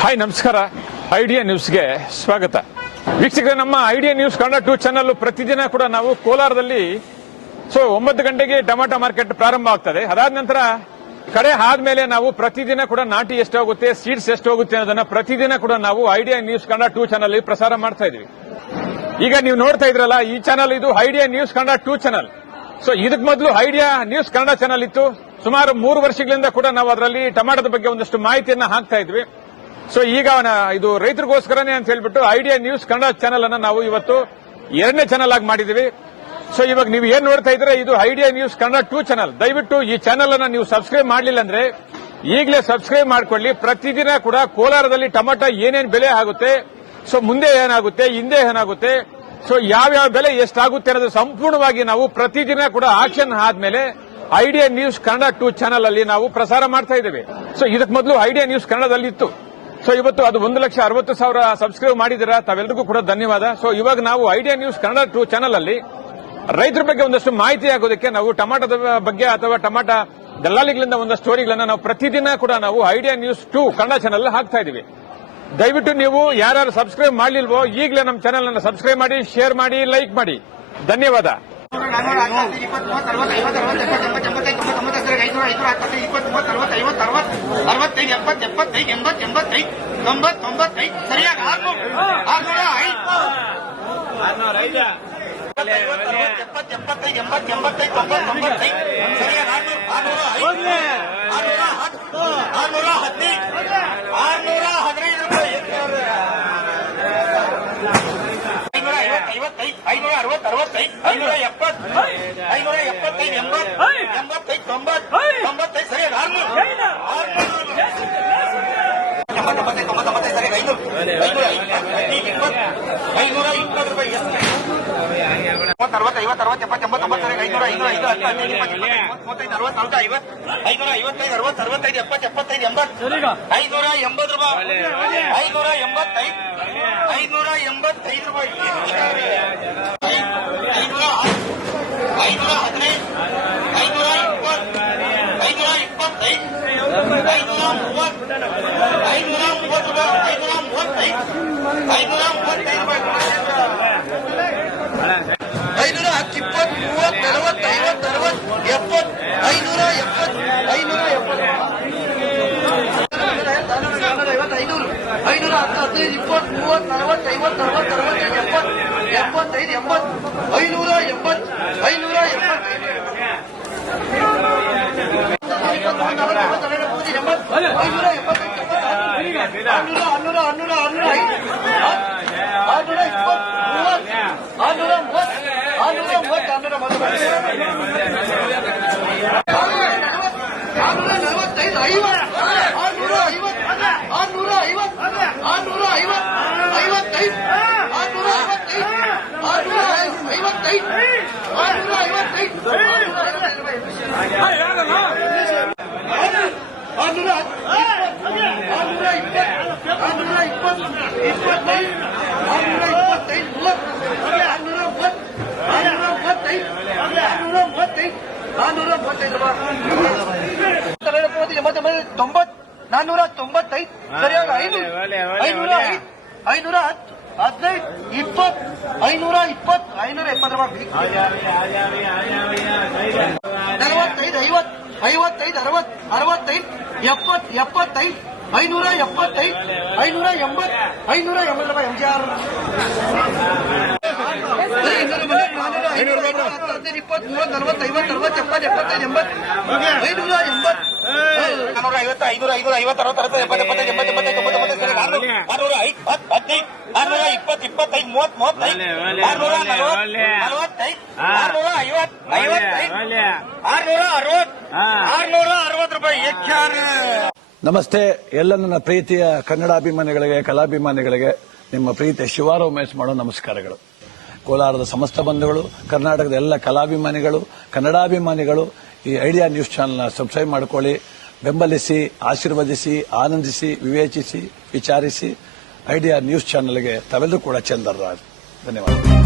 Hi ನಮಸ್ಕಾರ. Idea ನ್ಯೂಸ್ಗೆ ಸ್ವಾಗತ. ವೀಕ್ಷಕರೇ, ನಮ್ಮ ಐಡಿಯಾ ನ್ಯೂಸ್ ಕನ್ನಡ 2 ಚಾನಲ್ ಪ್ರತಿದಿನ ಕೂಡ ನಾವು ಕೋಲಾರದಲ್ಲಿ 9 ಗಂಟೆಗೆ ಟೊಮಾಟೊ ಮಾರ್ಕೆಟ್ ಪ್ರಾರಂಭ ಆಗ್ತದೆ. ಅದಾದ ನಂತರ ಕಡೆ ಆದ್ಮೇಲೆ ನಾವು ಪ್ರತಿದಿನ ಕೂಡ ನಾಟಿ ಎಷ್ಟು ಹೋಗುತ್ತೆ, ಸೀಡ್ಸ್ ಎಷ್ಟು ಹೋಗುತ್ತೆ ಅನ್ನೋದನ್ನ ಪ್ರತಿದಿನ ಕೂಡ ನಾವು ಐಡಿಯಾ ನ್ಯೂಸ್ ಕನ್ನಡ 2 ಚಾನಲ್ ಪ್ರಸಾರ ಮಾಡ್ತಾ ಇದೀವಿ. ಈಗ ನೀವು ನೋಡ್ತಾ ಇದ್ರಲ್ಲ, ಈ ಚಾನಲ್ ಇದು ಐಡಿಯಾ ನ್ಯೂಸ್ ಕನ್ನಡ 2 ಚಾನಲ್. ಇದಕ್ಕೆ ಮೊದಲು ಐಡಿಯಾ ನ್ಯೂಸ್ ಕನ್ನಡ ಚಾನಲ್ ಇತ್ತು. ಸುಮಾರು 3 ವರ್ಷಗಳಿಂದ ಕೂಡ ನಾವು ಅದರಲ್ಲಿ ಟೊಮಾಟೋದ ಬಗ್ಗೆ ಒಂದಷ್ಟು ಮಾಹಿತಿಯನ್ನ ಹಾಕ್ತಾ ಇದ್ವಿ. ಈಗ ಇದು ರೈತರಿಗೋಸ್ಕರನೇ ಅಂತ ಹೇಳ್ಬಿಟ್ಟು ಐಡಿಯಾ ನ್ಯೂಸ್ ಕನ್ನಡ ಚಾನಲ್ ಅನ್ನ ನಾವು ಇವತ್ತು 2ನೇ ಚಾನಲ್ ಆಗಿ ಮಾಡಿದೀವಿ. ಇವಾಗ ನೀವು ಏನ್ ನೋಡ್ತಾ ಇದ್ರೆ ಇದು ಐಡಿಯಾ ನ್ಯೂಸ್ ಕನ್ನಡ 2 ಚಾನಲ್. ದಯವಿಟ್ಟು ಈ ಚಾನಲ್ ಅನ್ನ ನೀವು ಸಬ್ಸ್ಕ್ರೈಬ್ ಮಾಡಲಿಲ್ಲ ಅಂದ್ರೆ ಈಗಲೇ ಸಬ್ಸ್ಕ್ರೈಬ್ ಮಾಡ್ಕೊಳ್ಳಿ. ಪ್ರತಿದಿನ ಕೂಡ ಕೋಲಾರದಲ್ಲಿ ಟೊಮಾಟೊ ಏನೇನು ಬೆಲೆ ಆಗುತ್ತೆ, ಮುಂದೆ ಏನಾಗುತ್ತೆ, ಹಿಂದೆ ಏನಾಗುತ್ತೆ, ಯಾವ್ಯಾವ ಬೆಲೆ ಎಷ್ಟಾಗುತ್ತೆ ಅನ್ನೋದು ಸಂಪೂರ್ಣವಾಗಿ ನಾವು ಪ್ರತಿದಿನ ಕೂಡ ಆಕ್ಷನ್ ಆದ್ಮೇಲೆ ಐಡಿಯಾ ನ್ಯೂಸ್ ಕನ್ನಡ 2 ಚಾನಲ್ ಅಲ್ಲಿ ನಾವು ಪ್ರಸಾರ ಮಾಡ್ತಾ ಇದ್ದೇವೆ. ಇದಕ್ಕೆ ಮೊದಲು ಐಡಿಯಾ ನ್ಯೂಸ್ ಕನ್ನಡದಲ್ಲಿ ಇತ್ತು. ಇವತ್ತು ಅದು 1,60,000 ಸಬ್ಸ್ಕ್ರೈಬ್ ಮಾಡಿದಿರಾ, ತಾವೆಲ್ಲರಿಗೂ ಕೂಡ ಧನ್ಯವಾದ. ಇವಾಗ ನಾವು ಐಡಿಯಾ ನ್ಯೂಸ್ ಕನ್ನಡ 2 ಚಾನಲ್ ಅಲ್ಲಿ ರೈತರ ಬಗ್ಗೆ ಒಂದಷ್ಟು ಮಾಹಿತಿ ಆಗೋದಕ್ಕೆ ನಾವು ಟೊಮಾಟೋದ ಬಗ್ಗೆ ಅಥವಾ ಟೊಮಾಟೊ ದಲ್ಲಾಳಿಗಳಿಂದ ಒಂದಷ್ಟು ಸ್ಟೋರಿಗಳನ್ನ ನಾವು ಪ್ರತಿದಿನ ಕೂಡ ನಾವು ಐಡಿಯಾ ನ್ಯೂಸ್ 2 ಕನ್ನಡ ಚಾನಲ್ ಹಾಕ್ತಾ ಇದೀವಿ. ದಯವಿಟ್ಟು ನೀವು ಯಾರು ಸಬ್ಸ್ಕ್ರೈಬ್ ಮಾಡಲಿಲ್ವೋ ಈಗಲೇ ನಮ್ಮ ಚಾನಲ್ ಅನ್ನು ಸಬ್ಸ್ಕ್ರೈಬ್ ಮಾಡಿ, ಶೇರ್ ಮಾಡಿ, ಲೈಕ್ ಮಾಡಿ. ಧನ್ಯವಾದ. ನಮಸ್ತೆ. ಎಲ್ಲ ನನ್ನ ಪ್ರೀತಿಯ ಕನ್ನಡಾಭಿಮಾನಿಗಳಿಗೆ, ಕಲಾಭಿಮಾನಿಗಳಿಗೆ ನಿಮ್ಮ ಪ್ರೀತಿಯ ಶಿವಾರ ಉಮೇಶ್ ಮಾಡೋ ನಮಸ್ಕಾರಗಳು. ಕೋಲಾರದ ಸಮಸ್ತ ಬಂಧುಗಳು, ಕರ್ನಾಟಕದ ಎಲ್ಲ ಕಲಾಭಿಮಾನಿಗಳು, ಕನ್ನಡಾಭಿಮಾನಿಗಳು ಈ ಐಡಿಯಾ ನ್ಯೂಸ್ ಚಾನೆಲ್ನ ಸಬ್ಸ್ಕ್ರೈಬ್ ಮಾಡಿಕೊಳ್ಳಿ, ಬೆಂಬಲಿಸಿ, ಆಶೀರ್ವದಿಸಿ, ಆನಂದಿಸಿ, ವಿವೇಚಿಸಿ, ವಿಚಾರಿಸಿ. ಐಡಿಯಾ ನ್ಯೂಸ್ ಚಾನೆಲ್ಗೆ ತಾವೆಲ್ಲರೂ ಕೂಡ ಚಂದರ್ರಾಜ್. ಧನ್ಯವಾದ.